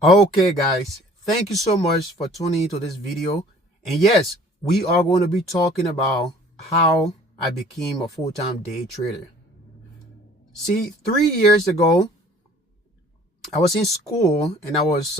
Okay, guys, thank you so much for tuning into this video. And yes, we are going to be talking about how I became a full-time day trader. See, 3 years ago, I was in school and I was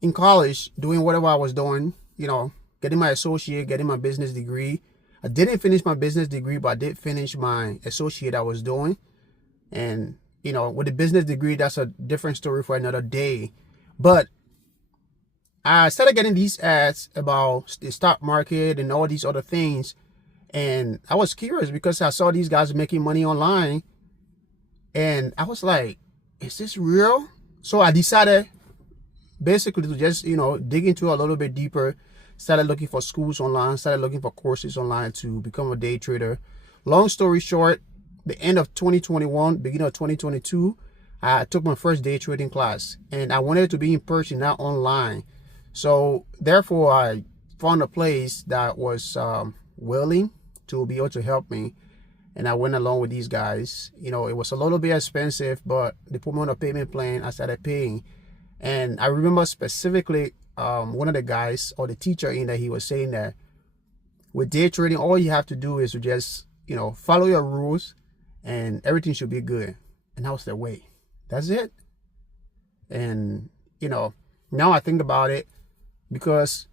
in college doing whatever I was doing, getting my associate, getting my business degree. I didn't finish my business degree, but I did finish my associate I was doing. And, with the business degree, that's a different story for another day. But I started getting these ads about the stock market and all these other things. And I was curious because I saw these guys making money online. And I was like, is this real? So I decided basically to just, dig into it a little bit deeper. Started looking for schools online, started looking for courses online to become a day trader. Long story short, the end of 2021, beginning of 2022, I took my first day trading class. And I wanted it to be in person, not online. So therefore, I found a place that was willing to be able to help me. And I went along with these guys. It was a little bit expensive, but they put me on a payment plan. I started paying. And I remember specifically one of the guys or the teacher in that he was saying that with day trading, all you have to do is to just, follow your rules and everything should be good. And I was like, wait, that's it? And, now I think about it, because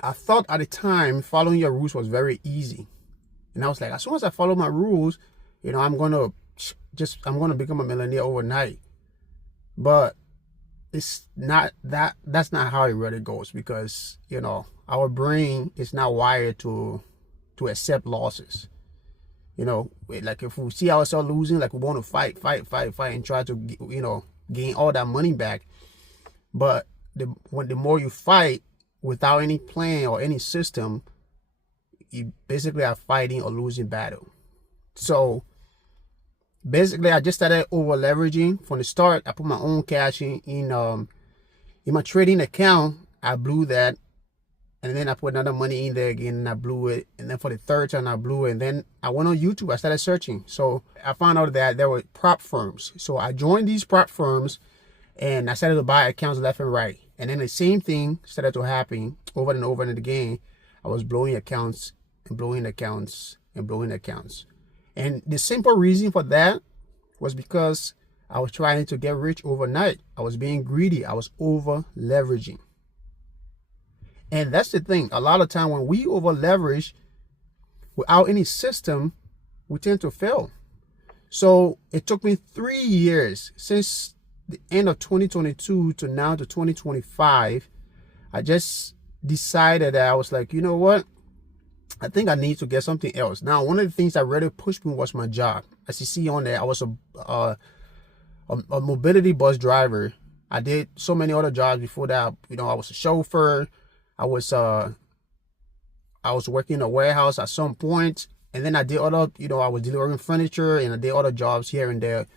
I thought at the time following your rules was very easy. And I was like, as soon as I follow my rules, I'm going to become a millionaire overnight. But it's not that, that's not how it really goes, because, our brain is not wired to accept losses. Like if we see ourselves losing, like we want to fight, and try to, gain all that money back. But the more you fight without any plan or any system, you basically are fighting a losing battle. So basically, I just started over leveraging from the start. I put my own cash in my trading account. I blew that, and then I put another money in there again, and I blew it. And then for the third time, I blew it. And then I went on YouTube. I started searching. So I found out that there were prop firms. So I joined these prop firms, and I started to buy accounts left and right. And then the same thing started to happen over and over and again. I was blowing accounts and blowing accounts and blowing accounts. And the simple reason for that was because I was trying to get rich overnight. I was being greedy. I was over leveraging. And that's the thing. A lot of time when we over leverage without any system, we tend to fail. So it took me 3 years since the end of 2022 to now to 2025. I just decided that I was like, you know what? I think I need to get something else. Now, one of the things that really pushed me was my job. As you see on there, I was a mobility bus driver. I did so many other jobs before that. I was a chauffeur. I was working in a warehouse at some point, and then I did other, I was delivering furniture, and I did other jobs here and there.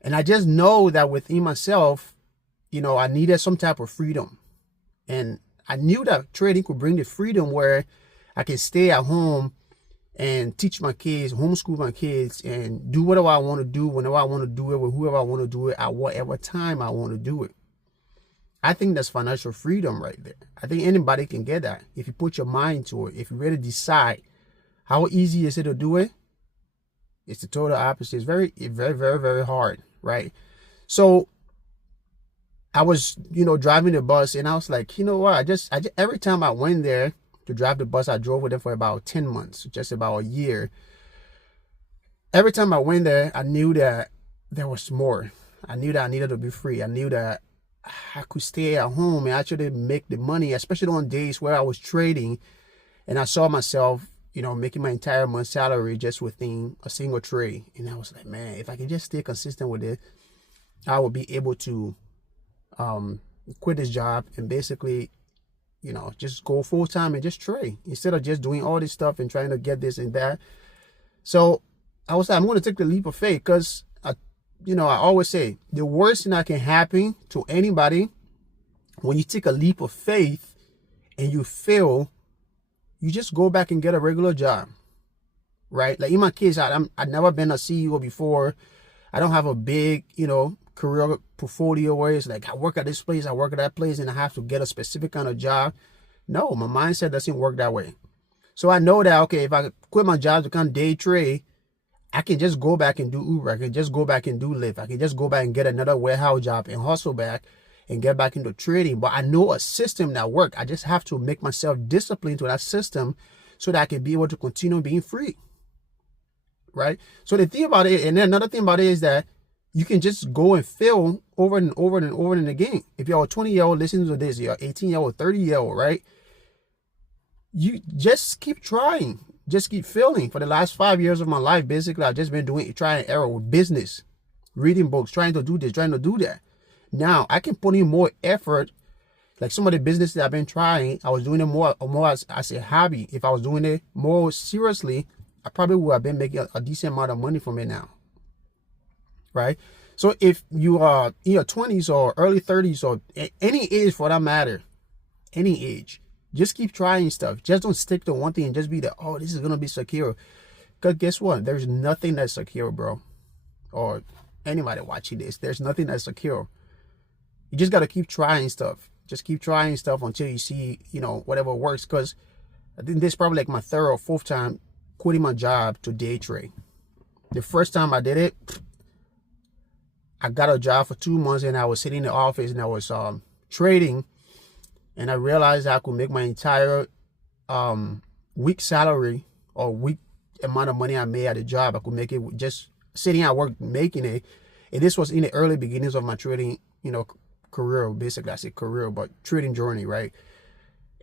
And I just know that within myself, I needed some type of freedom. And I knew that trading could bring the freedom where I can stay at home and teach my kids, homeschool my kids, and do whatever I want to do, whenever I want to do it, with whoever I want to do it, at whatever time I want to do it. I think that's financial freedom right there. I think anybody can get that if you put your mind to it. If you really decide. How easy is it to do it? It's the total opposite. It's very, very, very, very hard, right? So I was, driving the bus, and I was like, you know what? I just every time I went there to drive the bus, I drove with them for about 10 months, just about a year. Every time I went there, I knew that there was more. I knew that I needed to be free. I knew that I could stay at home and actually make the money, especially on days where I was trading and I saw myself, making my entire month's salary just within a single trade. And I was like, man, if I can just stay consistent with it, I will be able to quit this job and basically, just go full time and just trade instead of just doing all this stuff and trying to get this and that. So I was like, I'm going to take the leap of faith, because I always say the worst thing that can happen to anybody when you take a leap of faith and you fail, you just go back and get a regular job, right? Like in my case, I've never been a CEO before. I don't have a big, career portfolio where it's like I work at this place, I work at that place, and I have to get a specific kind of job. No, my mindset doesn't work that way. So I know that, okay, if I quit my job to come day trade, I can just go back and do Uber. I can just go back and do Lyft. I can just go back and get another warehouse job and hustle back and get back into trading. But I know a system that works. I just have to make myself disciplined to that system so that I can be able to continue being free. Right? So the thing about it, and then another thing about it is that you can just go and fail over and over and over and again. If you're a 20-year-old listening to this, you're 18-year-old, 30-year-old, right? You just keep trying. Just keep failing. For the last 5 years of my life, basically, I've just been doing try and error with business, reading books, trying to do this, trying to do that. Now, I can put in more effort. Like some of the business that I've been trying, I was doing it more as a hobby. If I was doing it more seriously, I probably would have been making a decent amount of money from it now. Right? So if you are in your 20s or early 30s or any age for that matter, any age, just keep trying stuff. Just don't stick to one thing and just be that, oh, this is going to be secure. Because guess what? There's nothing that's secure, bro. Or anybody watching this, there's nothing that's secure. You just got to keep trying stuff. Just keep trying stuff until you see, whatever works. Because I think this is probably like my third or fourth time quitting my job to day trade. The first time I did it, I got a job for 2 months and I was sitting in the office and I was trading. And I realized I could make my entire week salary or week amount of money I made at the job. I could make it just sitting at work making it. And this was in the early beginnings of my trading, career. Basically, I say career, but trading journey, right?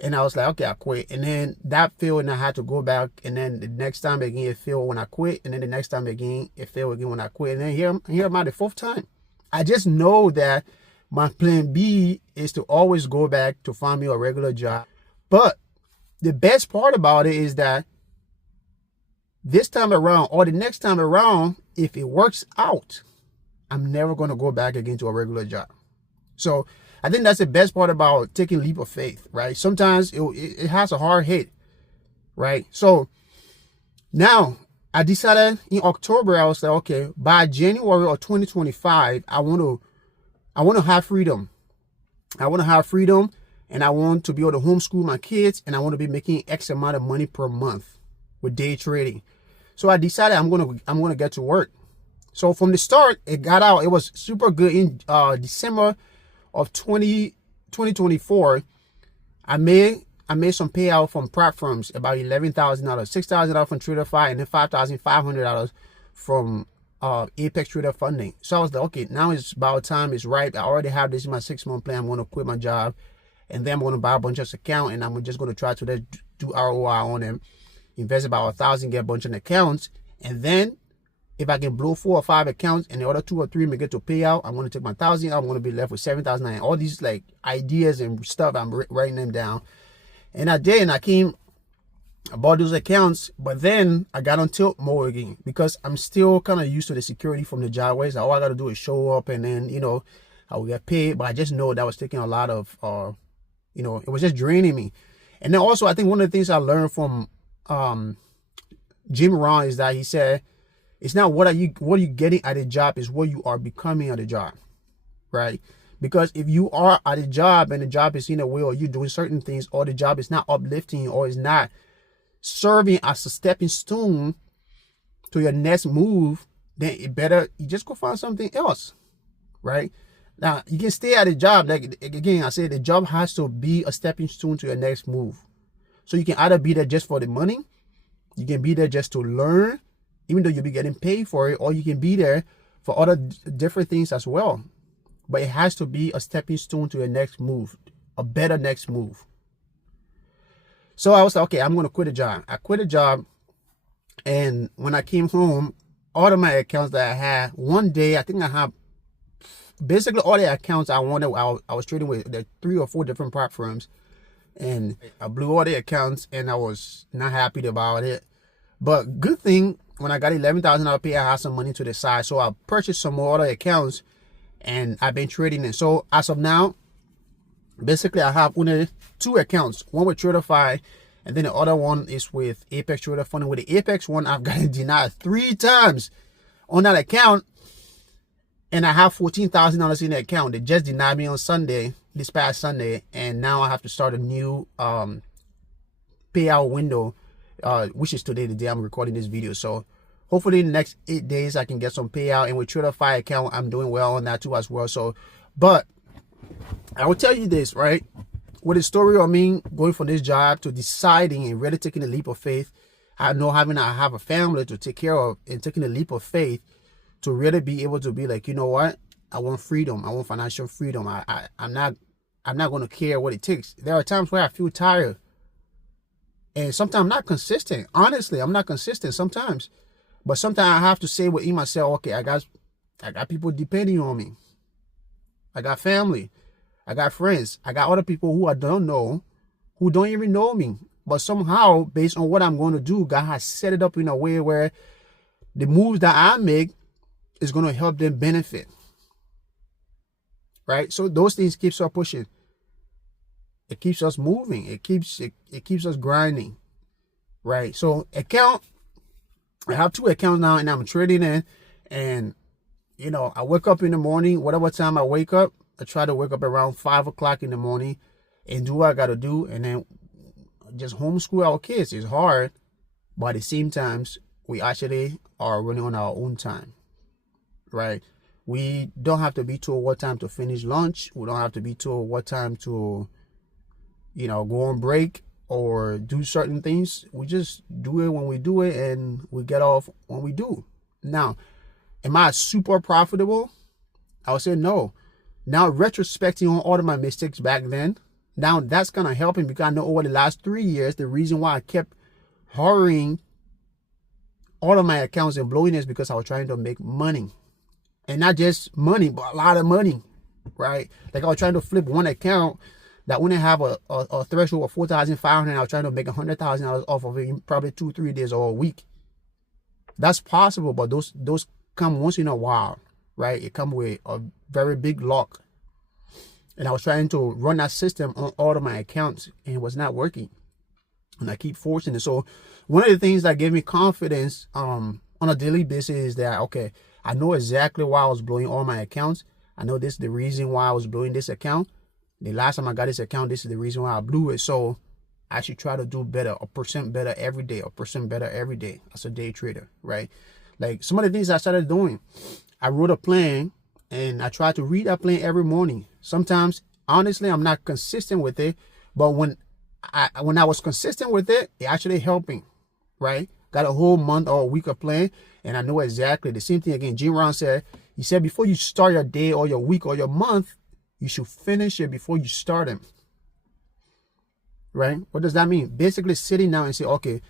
And I was like, okay, I quit. And then that failed and I had to go back. And then the next time again, it failed when I quit. And then the next time again, it failed again when I quit. And then here I'm at the fourth time. I just know that my plan B is to always go back to find me a regular job. But the best part about it is that this time around or the next time around, if it works out, I'm never going to go back again to a regular job. So I think that's the best part about taking leap of faith, right? Sometimes it has a hard hit, right? So now I decided in October, I was like, okay, by January of 2025, I want to have freedom. I want to have freedom and I want to be able to homeschool my kids and I want to be making X amount of money per month with day trading. So I decided I'm going to get to work. So from the start, it got out. It was super good in December of 2024. I made some payout from prop firms, about $11,000, $6,000 from TraderFi, and then $5,500 from Apex Trader Funding. So I was like, okay, now it's about time. It's right. I already have this in my 6-month plan. I'm going to quit my job, and then I'm going to buy a bunch of accounts, and I'm just going to try to do ROI on them. Invest about $1,000, get a bunch of accounts, and then if I can blow 4 or 5 accounts and the other 2 or 3 may get to pay out, I'm going to take my $1,000 out. I'm going to be left with $7,000. All these like ideas and stuff, I'm writing them down. And I did, and I bought those accounts, but then I got on tilt mode again because I'm still kind of used to the security from the job where it's like, all I got to do is show up and then, I will get paid. But I just know that was taking a lot of, it was just draining me. And then also, I think one of the things I learned from Jim Rohn is that he said, it's not what are you getting at a job, is what you are becoming at a job, right? Because if you are at a job and the job is in a way or you're doing certain things or the job is not uplifting or is not serving as a stepping stone to your next move, then you just go find something else, right? Now, you can stay at a job. Like, again, I said the job has to be a stepping stone to your next move. So you can either be there just for the money, you can be there just to learn, even though you'll be getting paid for it, or you can be there for other different things as well. But it has to be a stepping stone to your next move, a better next move. So I was like, okay, I'm going to quit a job. I quit a job. And when I came home, all of my accounts that I had, one day, I think I have basically all the accounts I wanted. I was trading with the 3 or 4 different prop firms. And I blew all the accounts and I was not happy about it. But good thing, when I got $11,000 pay, I had some money to the side. So I purchased some more other accounts and I've been trading it. So as of now, basically I have only 2 accounts. One with TraderFi and then the other one is with Apex Trader Funding. With the Apex one, I've gotten denied 3 times on that account. and I have $14,000 in the account. They just denied me on Sunday, this past Sunday, and now I have to start a new payout window, which is today, the day I'm recording this video. So hopefully in the next 8 days I can get some payout. And with TraderFi account, I'm doing well on that too as well. So, but I will tell you this, right? With the story of me going from this job to deciding and really taking a leap of faith, I know I have a family to take care of, and taking a leap of faith to really be able to be like, you know what? I want freedom. I want financial freedom. I'm not going to care what it takes. There are times where I feel tired, and sometimes I'm not consistent. Honestly, I'm not consistent sometimes, but sometimes I have to say within myself, okay, I got people depending on me. I got family. I got friends. I got other people who I don't know, who don't even know me. But somehow, based on what I'm going to do, God has set it up in a way where the moves that I make is going to help them benefit. Right? So those things keeps us pushing. It keeps us moving. It keeps us grinding. Right? So account, I have 2 accounts now, and I'm trading in. And, you know, I wake up in the morning, whatever time I wake up, I try to wake up around 5 o'clock in the morning and do what I got to do. And then just homeschool our kids. Is hard, but at the same time, we actually are running on our own time, right? We don't have to be told what time to finish lunch. We don't have to be told what time to, you know, go on break or do certain things. We just do it when we do it, and we get off when we do. Now, am I super profitable? I would say no. Now, retrospecting on all of my mistakes back then, now that's kind of helping, because I know over the last 3 years, the reason why I kept hurrying all of my accounts and blowing is because I was trying to make money. And not just money, but a lot of money, right? Like I was trying to flip one account that wouldn't have a threshold of 4,500. I was trying to make $100,000 off of it in probably 2-3 days or a week. That's possible, but those come once in a while, right? It comes with a very big luck. And I was trying to run that system on all of my accounts, and it was not working. And I keep forcing it. So one of the things that gave me confidence on a daily basis is that, okay, I know exactly why I was blowing all my accounts. I know this is the reason why I was blowing this account. The last time I got this account, this is the reason why I blew it. So I should try to do better, 1% better every day, 1% better every day as a day trader, right? Like some of the things I started doing, I wrote a plan, and I try to read that plan every morning. Sometimes, honestly, I'm not consistent with it, but when I was consistent with it, it actually helped me, right? Got a whole month or a week of plan, and I know exactly the same thing again. Jim Rohn said, he said, before you start your day or your week or your month, you should finish it before you start them, right? What does that mean? Basically sitting down and say, okay,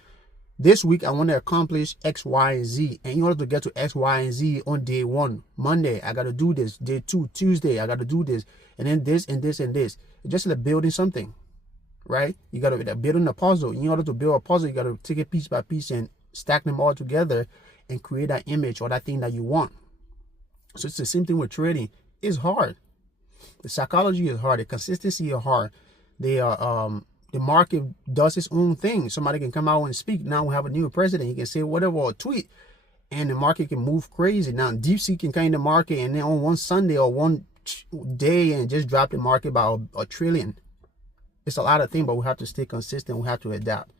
this week I want to accomplish X, Y, and Z. And in order to get to X, Y, and Z on day 1, Monday, I got to do this. Day 2, Tuesday, I got to do this. And then this and this and this. It's just like building something, right? You got to building a puzzle. In order to build a puzzle, you got to take it piece by piece and stack them all together and create that image or that thing that you want. So it's the same thing with trading. It's hard. The psychology is hard. The consistency is hard. The market does its own thing. Somebody can come out and speak. Now we have a new president. He can say whatever or tweet, and the market can move crazy. Now DeepSeek can come in the market, and then on one Sunday or one day and just drop the market by a trillion. It's a lot of things, but we have to stay consistent. We have to adapt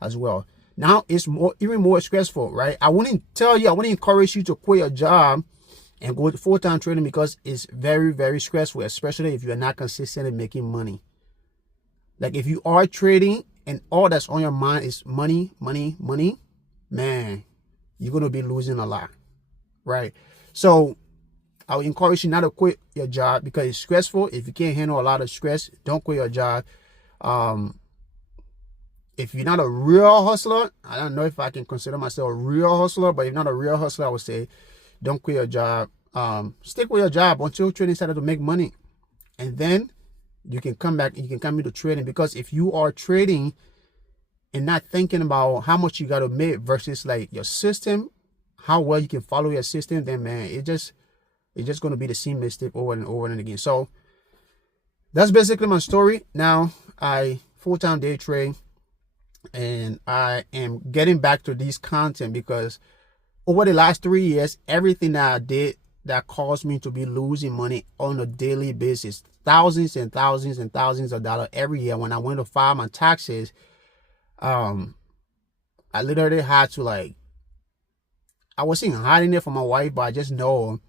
as well. Now it's even more stressful, right? I wouldn't encourage you to quit your job and go to full-time trading, because it's very, very stressful, especially if you're not consistent in making money. Like if you are trading and all that's on your mind is money, money, money, man, you're going to be losing a lot, right? So I would encourage you not to quit your job because it's stressful. If you can't handle a lot of stress, don't quit your job. If you're not a real hustler, I don't know if I can consider myself a real hustler, but if not a real hustler, I would say don't quit your job. Stick with your job until trading started to make money. And then you can come back and you can come into trading, because if you are trading and not thinking about how much you got to make versus like your system, how well you can follow your system, then man, it's just going to be the same mistake over and over and again. So that's basically my story. Now I full-time day trade, and I am getting back to this content because over the last 3 years, everything that I did that caused me to be losing money on a daily basis, thousands and thousands and thousands of dollars every year. When I went to file my taxes, I literally had to, like, I wasn't hiding it from my wife, but I just know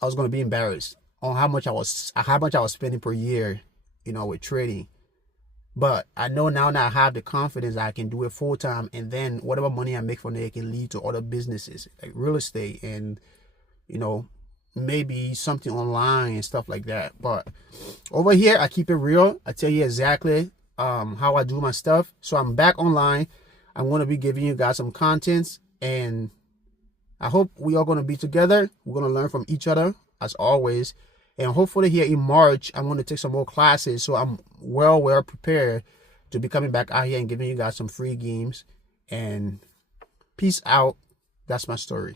I was going to be embarrassed on how much I was spending per year, with trading. But I know now that I have the confidence that I can do it full time, and then whatever money I make from there can lead to other businesses like real estate and, maybe something online and stuff like that. But over here, I keep it real. I tell you exactly how I do my stuff. So I'm back online. I'm going to be giving you guys some contents, and I hope we are going to be together. We're going to learn from each other as always. And hopefully here in March, I'm going to take some more classes. So I'm well prepared to be coming back out here and giving you guys some free games. And peace out. That's my story.